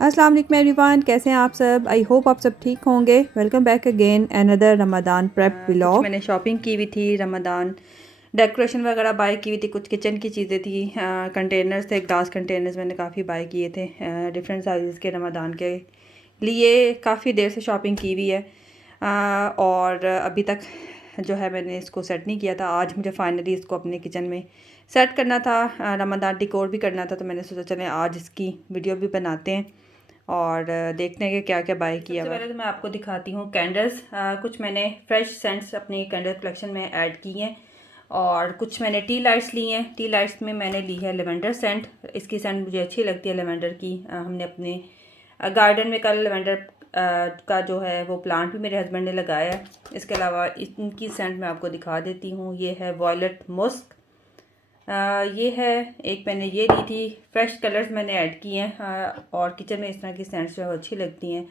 अस्सलाम वालेकुम एवरीवन, कैसे हैं आप सब। आई होप आप सब ठीक होंगे। Welcome back again another Ramadan prep कुछ व्लॉग। मैंने शॉपिंग की हुई थी, रमदान डेकोरेशन वगैरह बाय की हुई थी, कुछ किचन की चीज़ें थी, कंटेनर्स थे, ग्लास कंटेनर्स मैंने काफ़ी बाय किए थे डिफरेंट साइज़ के रमदान के लिए। काफ़ी देर से शॉपिंग की हुई है और अभी तक जो है मैंने इसको सेट नहीं किया था। आज मुझे फाइनली इसको अपने किचन में सेट करना था, रमदान डिकोर भी करना था, तो मैंने सोचा चलें आज इसकी वीडियो भी बनाते हैं और देखते हैं कि क्या क्या बाय किया। सबसे पहले तो मैं आपको दिखाती हूँ कैंडल्स। कुछ मैंने फ्रेश सेंट्स अपनी कैंडल कलेक्शन में ऐड की हैं और कुछ मैंने टी लाइट्स ली हैं। टी लाइट्स में मैंने ली है लेवेंडर सेंट। इसकी सेंट मुझे अच्छी लगती है लेवेंडर की। हमने अपने गार्डन में कल लेवेंडर का जो है वो प्लांट भी मेरे हस्बैंड ने लगाया है। इसके अलावा इनकी सेंट मैं आपको दिखा देती हूँ। ये है वॉयलेट मस्क। ये है एक, मैंने ये ली थी। फ्रेश कलर्स मैंने ऐड किए हैं और किचन में इस तरह की सेंट्स जो है अच्छी लगती हैं।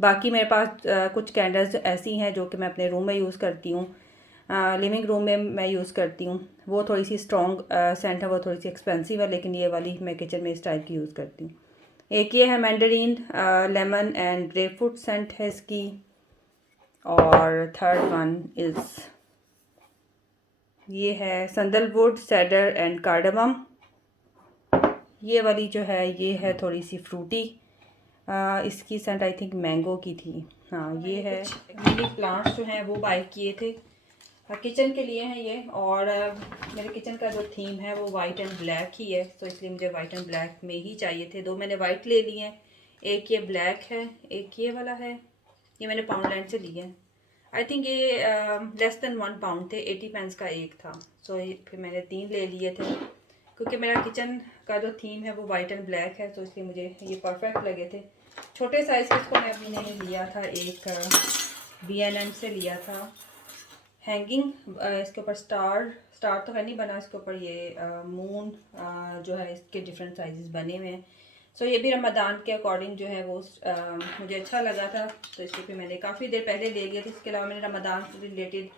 बाकी मेरे पास कुछ कैंडल्स ऐसी हैं जो कि मैं अपने रूम में यूज़ करती हूँ, लिविंग रूम में मैं यूज़ करती हूँ। वो थोड़ी सी स्ट्रॉन्ग सेंट है, वो थोड़ी सी एक्सपेंसिव है, लेकिन ये वाली मैं किचन में इस टाइप की यूज़ करती हूँ। एक ये है mandarin lemon and grapefruit scent है इसकी। और थर्ड वन इज़ ये है सैंडलवुड सैडर एंड कार्डमम। ये वाली जो है ये है थोड़ी सी फ्रूटी। इसकी सेंट आई थिंक मैंगो की थी। हाँ, ये है मिनी प्लांट्स जो हैं वो बाय किए थे, किचन के लिए हैं ये। और मेरे किचन का जो थीम है वो वाइट एंड ब्लैक ही है, तो इसलिए मुझे वाइट एंड ब्लैक में ही चाहिए थे। दो मैंने वाइट ले लिए हैं, एक ये ब्लैक है, एक ये वाला है। ये मैंने पाउंडलैंड से लिए हैं। आई थिंक ये लेस देन 1 पाउंड थे, 80 पेंस का एक था। सो फिर मैंने 3 ले लिए थे क्योंकि मेरा किचन का जो थीम है वो वाइट एंड ब्लैक है, तो इसलिए मुझे ये परफेक्ट लगे थे। छोटे साइज़ के इसको मैं अभी ने लिया था, एक B&M से लिया था हैंगिंग। इसके ऊपर स्टार स्टार तो है नहीं बना, इसके ऊपर ये मून जो है इसके डिफरेंट साइजेस बने हुए हैं। सो ये भी रमदान के अकॉर्डिंग जो है वो मुझे अच्छा लगा था, तो इसलिए फिर मैंने काफ़ी देर पहले ले लिया था। इसके अलावा मैंने रमदान से रिलेटेड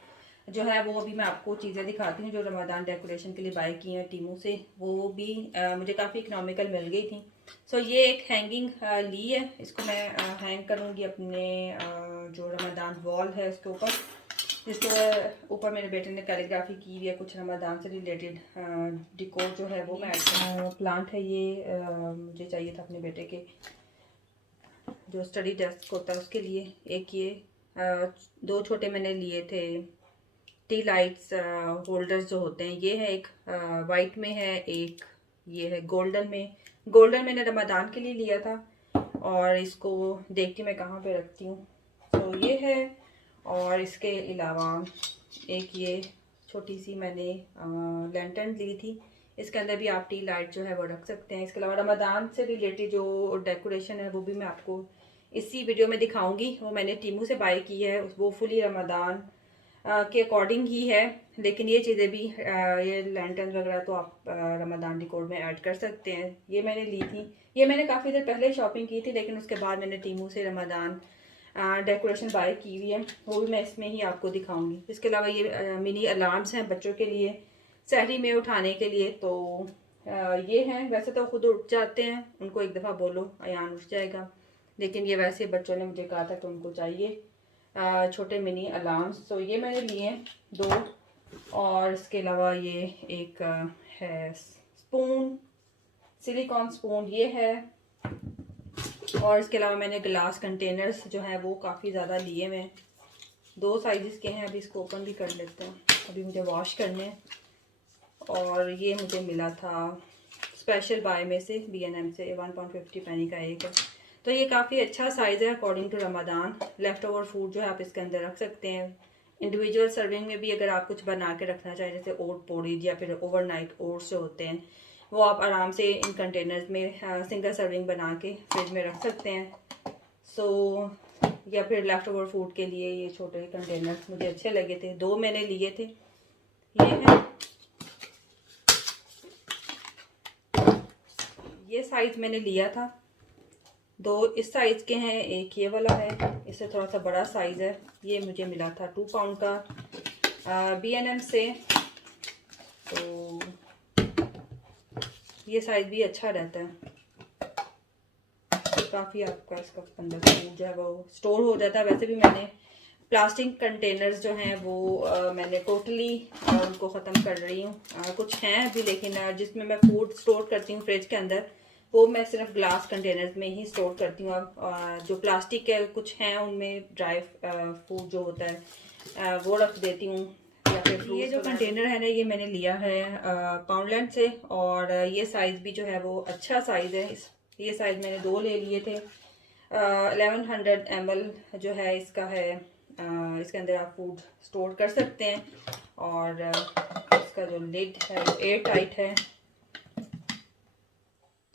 जो है वो अभी मैं आपको चीज़ें दिखाती हूँ जो रमदान डेकोरेशन के लिए बाय की हैं टीमू से। वो भी मुझे काफ़ी इकनॉमिकल मिल गई थी। सो ये एक हैंगिंग ली है, इसको मैं हैंग करूँगी अपने जो रमदान वॉल है उसके ऊपर, जिसके ऊपर मेरे बेटे ने कैलीग्राफी की हुई है कुछ रमदान से रिलेटेड डिकोर जो है वो मैं प्लांट है ये मुझे चाहिए था अपने बेटे के जो स्टडी डेस्क होता है उसके लिए। एक ये दो छोटे मैंने लिए थे टी लाइट्स होल्डर्स जो होते हैं। ये है एक वाइट में है, एक ये है गोल्डन में। गोल्डन मैंने रमदान के लिए लिया था और इसको देखती मैं कहाँ पे रखती हूँ। तो ये है। और इसके अलावा एक ये छोटी सी मैंने लैंटर्न ली थी, इसके अंदर भी आप टी लाइट जो है वो रख सकते हैं। इसके अलावा रमदान से रिलेटेड जो डेकोरेशन है वो भी मैं आपको इसी वीडियो में दिखाऊंगी। वो मैंने टीमू से बाय की है, वो फुली रमदान के अकॉर्डिंग ही है, लेकिन ये चीज़ें भी ये लैंटर्न वगैरह तो आप रमदान डिकोर में ऐड कर सकते हैं। ये मैंने ली थी, ये मैंने काफ़ी देर पहले शॉपिंग की थी, लेकिन उसके बाद मैंने टीमू से रमदान डेकोरेशन बाय की हुई है, वो भी मैं इसमें ही आपको दिखाऊंगी। इसके अलावा ये मिनी अलार्म्स हैं बच्चों के लिए सहरी में उठाने के लिए। तो ये हैं, वैसे तो खुद उठ जाते हैं, उनको एक दफ़ा बोलो अयान उठ जाएगा, लेकिन ये वैसे बच्चों ने मुझे कहा था कि उनको चाहिए छोटे मिनी अलार्म्स। तो ये मैंने लिए दो। और इसके अलावा ये एक है स्पून, सिलिकॉन स्पून ये है। और इसके अलावा मैंने ग्लास कंटेनर्स जो है वो काफ़ी ज़्यादा लिए हुए हैं, 2 साइज़ के हैं। अभी इसको ओपन भी कर लेते हैं, अभी मुझे वॉश करने हैं। और ये मुझे मिला था स्पेशल बाय में से, B&M से, 1.50 पैनी का एक है। तो ये काफ़ी अच्छा साइज़ है according to Ramadan. Left over food जो है आप इसके अंदर रख सकते हैं। इंडिविजुअल सर्विंग में भी अगर आप कुछ बना के रखना चाहें, जैसे ओट पोरीज या फिर ओवरनाइट ओट्स जो होते हैं, वो आप आराम से इन कंटेनर्स में सिंगल सर्विंग बना के फ्रिज में रख सकते हैं। सो या फिर लेफ़्ट ओवर फूड के लिए ये छोटे कंटेनर्स मुझे अच्छे लगे थे, 2 मैंने लिए थे। ये है, ये साइज़ मैंने लिया था, 2 इस साइज़ के हैं, एक ये वाला है, इससे थोड़ा सा बड़ा साइज़ है। ये मुझे मिला था 2 पाउंड का B&M से। तो ये साइज़ भी अच्छा रहता है। काफ़ी आपका इसका अंदर फूड जो है वो स्टोर हो जाता है। वैसे भी मैंने प्लास्टिक कंटेनर्स जो हैं वो मैंने टोटली उनको ख़त्म कर रही हूँ। कुछ हैं अभी, लेकिन जिसमें मैं फूड स्टोर करती हूँ फ्रिज के अंदर, वो मैं सिर्फ ग्लास कंटेनर्स में ही स्टोर करती हूँ। अब जो प्लास्टिक के कुछ हैं उनमें ड्राई फूड जो होता है वो रख देती हूँ, या फिर ये जो कंटेनर है ना ये मैंने लिया है पाउंडलैंड से, और ये साइज़ भी जो है वो अच्छा साइज़ है। ये साइज़ मैंने 2 ले लिए थे। 1100 ml जो है इसका है। इसके अंदर आप फूड स्टोर कर सकते हैं, और इसका जो लिड है एयर टाइट है।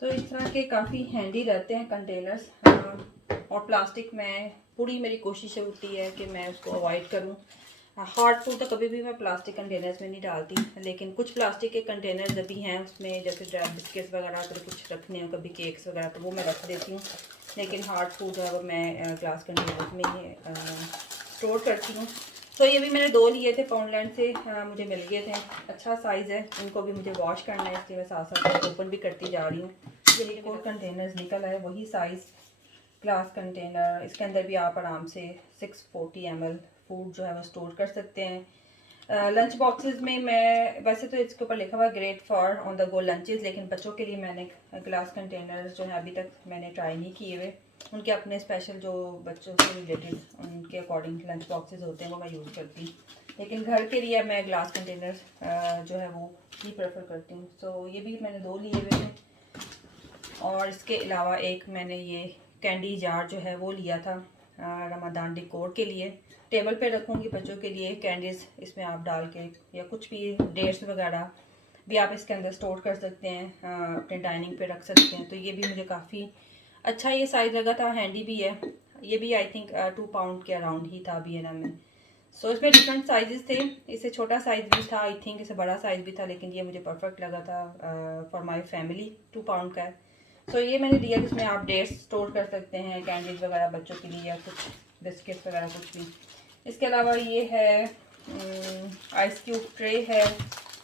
तो इस तरह के काफ़ी हैंडी रहते हैं कंटेनर्स। और प्लास्टिक में पूरी मेरी कोशिश होती है कि मैं उसको अवॉइड करूं। हार्ड फूड तो कभी भी मैं प्लास्टिक कंटेनर्स में नहीं डालती, लेकिन कुछ प्लास्टिक के कंटेनर्स अभी हैं उसमें, जैसे ड्राई बिस्किट्स वगैरह अगर कुछ रखने हो, कभी केक्स वगैरह, तो वो मैं रख देती हूँ। लेकिन हार्ड फूड है वो मैं ग्लास कंटेनर्स में ही स्टोर करती हूँ। तो ये भी मैंने 2 लिए थे पाउंडलैंड से, मुझे मिल गए थे। अच्छा साइज़ है, इनको भी मुझे वॉश करना है, इसलिए मैं साथ साथ ओपन भी करती जा रही हूँ। ये एक और कंटेनर्स निकल आए, वही साइज़ ग्लास कंटेनर। इसके अंदर भी आप आराम से 640 ml फूड जो है वो स्टोर कर सकते हैं। लंच बॉक्सेस में मैं, वैसे तो इसके ऊपर लिखा हुआ great for on the go lunches, लेकिन बच्चों के लिए मैंने ग्लास कंटेनर्स जो है अभी तक मैंने ट्राई नहीं किए हुए। उनके अपने स्पेशल जो बच्चों से रिलेटेड उनके अकॉर्डिंग लंच बॉक्सेस होते हैं वो मैं यूज़ करती हूँ, लेकिन घर के लिए मैं ग्लास कंटेनर्स जो है वो ही प्रेफर करती हूँ। सो ये भी मैंने 2 लिए हुए थे। और इसके अलावा एक मैंने ये कैंडी जार जो है वो लिया था रमज़ान डेकोर के लिए। टेबल पे रखूँगी बच्चों के लिए कैंडीज़, इसमें आप डाल के, या कुछ भी डेट्स वगैरह भी आप इसके अंदर स्टोर कर सकते हैं, अपने डाइनिंग पे रख सकते हैं। तो ये भी मुझे काफ़ी अच्छा ये साइज़ लगा था, हैंडी भी है। ये भी आई थिंक 2 पाउंड के अराउंड ही था B&M में। सो इसमें डिफरेंट साइजेस थे, इससे छोटा साइज़ भी था आई थिंक, इससे बड़ा साइज़ भी था, लेकिन ये मुझे परफेक्ट लगा था फॉर माई फैमिली। 2 पाउंड का है। सो ये मैंने लिया, जिसमें आप डेट्स स्टोर कर सकते हैं, कैंडीज़ वगैरह बच्चों के लिए, या कुछ बिस्किट्स वगैरह कुछ भी। इसके अलावा ये है आइस क्यूब ट्रे है।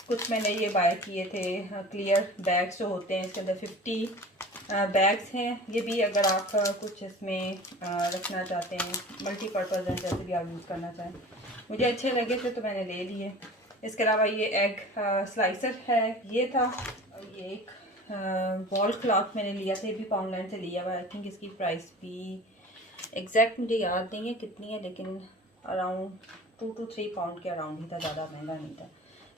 कुछ मैंने ये बाय किए थे क्लियर बैग्स जो होते हैं, इसके अंदर 50 बैग्स हैं। ये भी अगर आप कुछ इसमें रखना चाहते हैं, मल्टीपर्पज़ है, जैसे भी आप यूज़ करना चाहें, मुझे अच्छे लगे थे तो मैंने ले लिए। इसके अलावा ये एग स्लाइसर है, ये था। ये एक वॉल क्लॉक मैंने लिया था, ये भी पाउंडलैंड से लिया हुआ। आई थिंक इसकी प्राइस भी एग्जैक्ट मुझे याद नहीं है कितनी है, लेकिन अराउंड 2 to 3 पाउंड के अराउंड ही था, ज़्यादा महंगा नहीं था।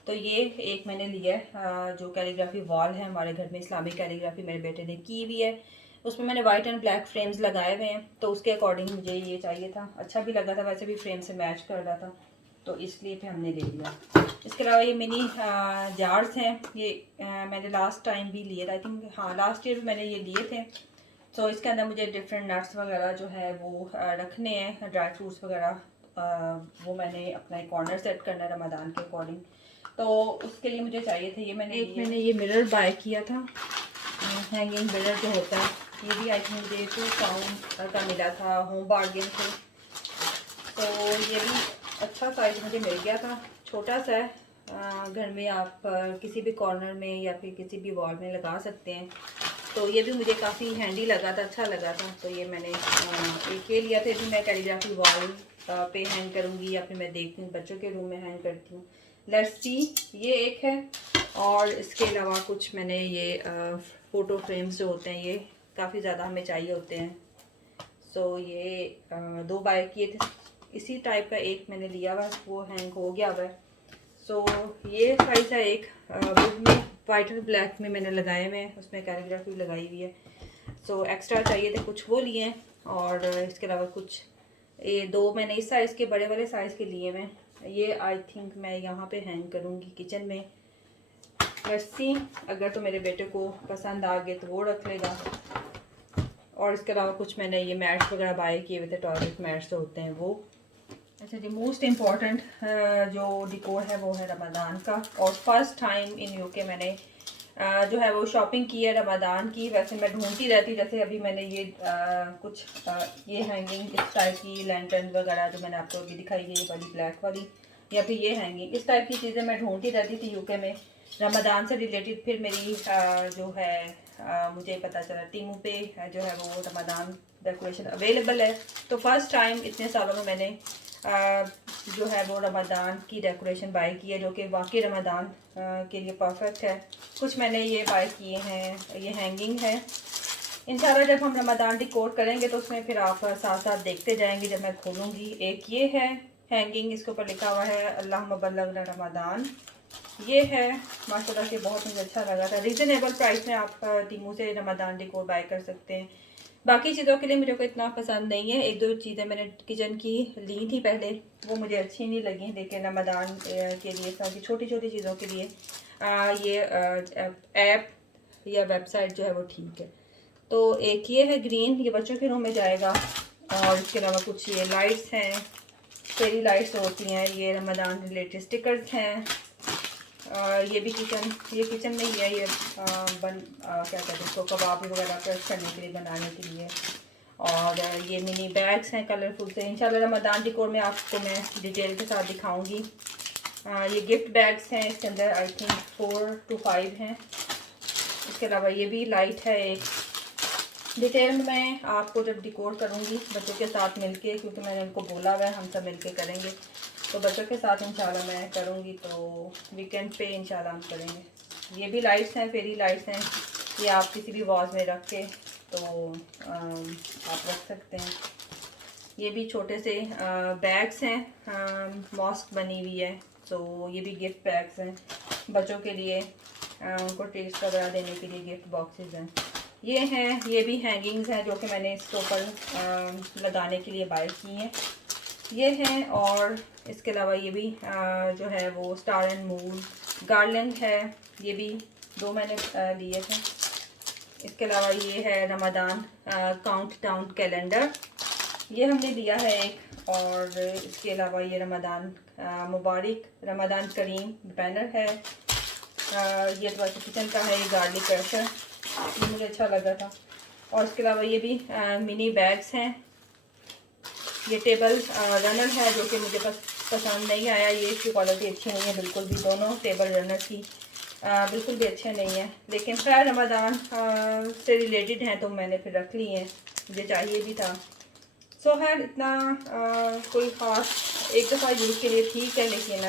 तो ये एक मैंने लिया है जो कैलीग्राफी वॉल है हमारे घर में, इस्लामिक कैलीग्राफी मेरे बेटे ने की हुई है। उसमें मैंने वाइट एंड ब्लैक फ्रेम्स लगाए हुए हैं, तो उसके अकॉर्डिंग मुझे ये चाहिए था, अच्छा भी लगा था, वैसे भी फ्रेम से मैच कर रहा था, तो इसलिए फिर हमने ले लिया। इसके अलावा ये मिनी जार्स हैं, ये मैंने लास्ट टाइम भी लिए थे आई थिंक, हाँ लास्ट ईयर भी मैंने ये लिए थे। तो इसके अंदर मुझे डिफरेंट नट्स वगैरह जो है वो रखने हैं, ड्राई फ्रूट्स वगैरह, वो मैंने अपना एक कॉर्नर सेट करना है रमज़ान के अकॉर्डिंग, तो उसके लिए मुझे चाहिए थे। ये मैंने ये मिरर बाय किया था, हैंगिंग मिरर जो होता है, ये भी आई थिंक मुझे 2 पाउंड का मिला था होम बार्गेन से। तो ये भी अच्छा साइज़ मुझे मिल गया था, छोटा सा है, घर में आप किसी भी कॉर्नर में या फिर किसी भी वॉल में लगा सकते हैं। तो ये भी मुझे काफ़ी हैंडी लगा था, अच्छा लगा था, तो ये मैंने एक ये लिया था। भी मैं कैलीग्राफी वॉल पे हैंग करूँगी, या फिर मैं देखती हूँ बच्चों के रूम में हैंग करती हूँ। लेट्स सी, ये एक है। और इसके अलावा कुछ मैंने ये फ़ोटो फ्रेम्स जो होते हैं, ये काफ़ी ज़्यादा हमें चाहिए होते हैं। सो ये 2 बाय किए थे, इसी टाइप का एक मैंने लिया हुआ, वो हैंग हो गया हुआ है। सो ये साइज़ है एक, वुड में वाइट और ब्लैक में मैंने लगाए हुए हैं, उसमें कैलीग्राफी लगाई हुई है। सो एक्स्ट्रा चाहिए थे, कुछ वो लिए हैं। और इसके अलावा कुछ ये 2 मैंने इस साइज़ के, बड़े वाले साइज़ के लिए हैं। ये आई थिंक मैं यहाँ पे हैंग करूँगी किचन में। रस्सी अगर तो मेरे बेटे को पसंद आ गए तो वो रख लेगा। और इसके अलावा कुछ मैंने ये मैट्स वगैरह बाय किए हुए थे, टॉयलेट मैट्स जो होते हैं वो। अच्छा जी, मोस्ट इम्पॉर्टेंट जो डिकोर है वो है रमज़ान का, और फर्स्ट टाइम इन यूके मैंने जो है वो शॉपिंग की है रमज़ान की। वैसे मैं ढूंढती रहती, जैसे अभी मैंने ये कुछ ये हैंगिंग इस टाइप की लैंटर्न वगैरह जो मैंने आपको अभी दिखाई है, ये वाली ब्लैक वाली, या फिर ये हैंगिंग, इस टाइप की चीज़ें मैं ढूंढती रहती थी यूके में, रमज़ान से रिलेटेड फिर मेरी जो है मुझे पता चला टीमू पे जो है वो रमज़ान डेकोरेशन अवेलेबल है। तो फर्स्ट टाइम इतने सालों में मैंने जो है वो रमज़ान की डेकोरेशन बाय की है, जो कि वाकई रमज़ान के लिए परफेक्ट है। कुछ मैंने ये बाय किए हैं, ये हैंगिंग है। इंशाल्लाह जब हम रमज़ान डिकोर करेंगे तो उसमें फिर आप साथ साथ देखते जाएंगे जब मैं खोलूँगी। एक ये है हैंगिंग, इसके ऊपर लिखा हुआ है अल्लाहुम्मा बल्लगना रमज़ान। ये है माशाल्लाह से बहुत मुझे अच्छा लगा था। रीज़नेबल प्राइस में आप टीमू से रमज़ान डिकोर बाय कर सकते हैं। बाकी चीज़ों के लिए मुझे को इतना पसंद नहीं है। एक दो चीज़ें मैंने किचन की ली थी पहले, वो मुझे अच्छी नहीं लगी, लेकिन रमज़ान के लिए ताकि छोटी छोटी चीज़ों के लिए ये ऐप या वेबसाइट जो है वो ठीक है। तो एक ये है ग्रीन, ये बच्चों के रूम में जाएगा। और इसके अलावा कुछ ये लाइट्स हैं, फेरी लाइट्स होती हैं, ये रमज़ान रिलेटेड स्टिकर्स हैं। ये भी ये किचन में ही है, ये क्या कहते हैं इसको, कबाब वगैरह क्रश करने के लिए, बनाने के लिए। और ये मिनी बैग्स हैं कलरफुल से। इंशाल्लाह रमज़ान डिकोर में आपको मैं डिटेल के साथ दिखाऊंगी। ये गिफ्ट बैग्स हैं, इसके अंदर आई थिंक 4 to 5 हैं। इसके अलावा ये भी लाइट है एक। डिटेल में मैं आपको जब डिकोर करूँगी बच्चों के साथ मिलके, क्योंकि मैंने उनको बोला हुआ है हम सब मिलके करेंगे, तो बच्चों के साथ इंशाल्लाह मैं करूँगी। तो वीकेंड पे इंशाल्लाह हम करेंगे। ये भी लाइट्स हैं, फेरी लाइट्स हैं। ये आप किसी भी वॉज में रख के तो आप रख सकते हैं। ये भी छोटे से बैग्स हैं, मॉस्क बनी हुई है, तो ये भी गिफ्ट बैग्स हैं बच्चों के लिए, उनको टेस्ट वगैरह देने के लिए गिफ्ट बॉक्सेस हैं। ये हैं, ये भी हैंगिंग्स हैं जो कि मैंने इसके ऊपर लगाने के लिए बाय की हैं। ये हैं, और इसके अलावा ये भी जो है वो स्टार एंड मून गार्लैंड है, ये भी 2 मैंने लिए थे। इसके अलावा ये है रमज़ान काउंट डाउन कैलेंडर, ये हमने लिया है एक। और इसके अलावा ये रमज़ान मुबारक रमज़ान करीम बैनर है। ये तो वैसे किचन का है, ये गार्लिक क्रशर, ये मुझे अच्छा लगा था। और इसके अलावा ये भी मिनी बैग्स हैं। ये टेबल रनर है जो कि मुझे पसंद नहीं आया, ये इसकी क्वालिटी अच्छी नहीं है बिल्कुल भी। दोनों टेबल रनर की बिल्कुल भी अच्छे नहीं है, लेकिन खैर रमज़ान से रिलेटेड हैं तो मैंने फिर रख ली हैं, मुझे चाहिए भी था। सो खैर इतना कोई ख़ास, एक दफ़ा यूज़ के लिए ठीक है, लेकिन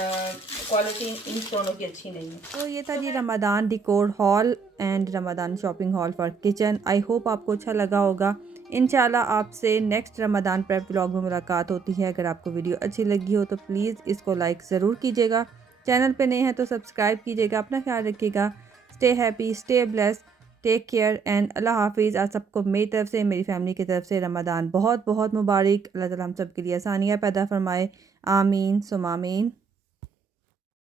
क्वालिटी इन दोनों की अच्छी नहीं है। तो ये था जी Ramzan decor haul and Ramzan shopping haul for kitchen. I hope आपको अच्छा लगा होगा। इंशाल्लाह आपसे नेक्स्ट रमज़ान प्रेप व्लॉग में मुलाकात होती है। अगर आपको वीडियो अच्छी लगी हो तो प्लीज़ इसको लाइक ज़रूर कीजिएगा। चैनल पे नए हैं तो सब्सक्राइब कीजिएगा। अपना ख्याल रखिएगा। Stay happy, stay blessed, take care and अल्लाह हाफिज़। आप सबको मेरी तरफ से, मेरी फैमिली की तरफ से रमज़ान बहुत बहुत मुबारक। अल्लाह ताला हम सब के लिए आसानियाँ पैदा फरमाए। आमीन सुम आमीन।